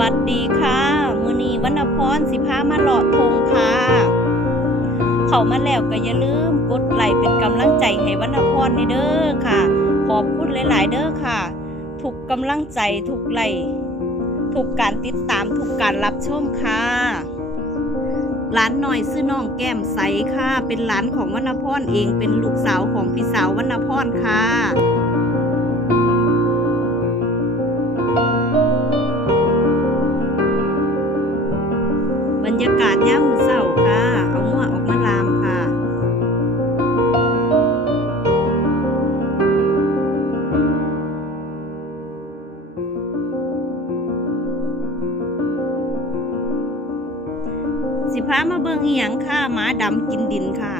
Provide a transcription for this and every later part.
วัสดีค่ะมือนีวรรณพรสิพามาหลอดทงค่ะ เขามาแล้วก็อย่าลืมกดไลค์เป็นกำลังใจให้วรรณพรในเด้อค่ะ ขอบคุณหลาย ๆ เด้อค่ะ ทุกกำลังใจทุกไลค์ทุกการติดตามทุกการรับชมค่ะหลานหน่อยซื้อน้องแก้มใสค่ะ เป็นหลานของวรรณพรเองเป็นลูกสาวของพี่สาววรรณพรค่ะ ยากาศย่ามมือเศร้าค่ะ เอามั่วออกมาลามค่ะสิพามาเบิ่งอีหยังค่ะหมาดำกินดินค่ะ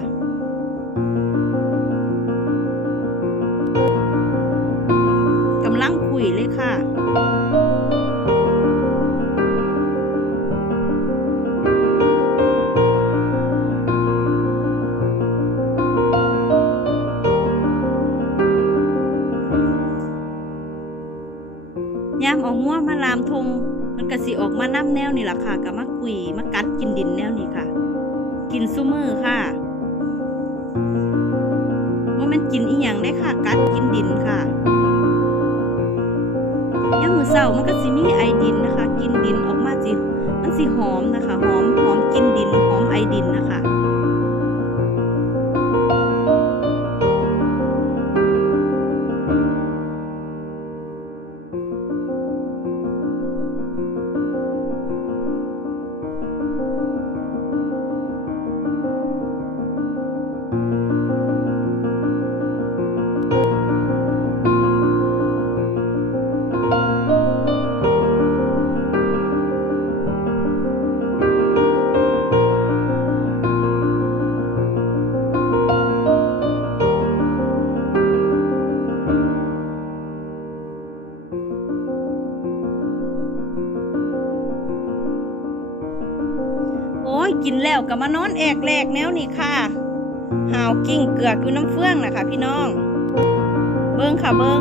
ยามออกงัวมาลามทง มันก็สิออกมาน้ำแนวนี่ล่ะค่ะก็มาคุยมากัดกินดินแนวนี่ค่ะ กินซุมือค่ะว่ามันกินอีหยังได้ค่ะ กัดกินดินค่ะยามมือเศร้ามันก็สิมีไอดินนะคะ กินดินออกมาสิมันสิหอมนะคะ หอมหอมกินดินหอมไอดินนะคะ กินแล้วก็มานอนแอกแหลกแนวนี่ค่ะหาวกิ้งเกือกอยู่น้ำเฟื่องนะคะพี่น้อง เบิ้งค่ะเบิ้ง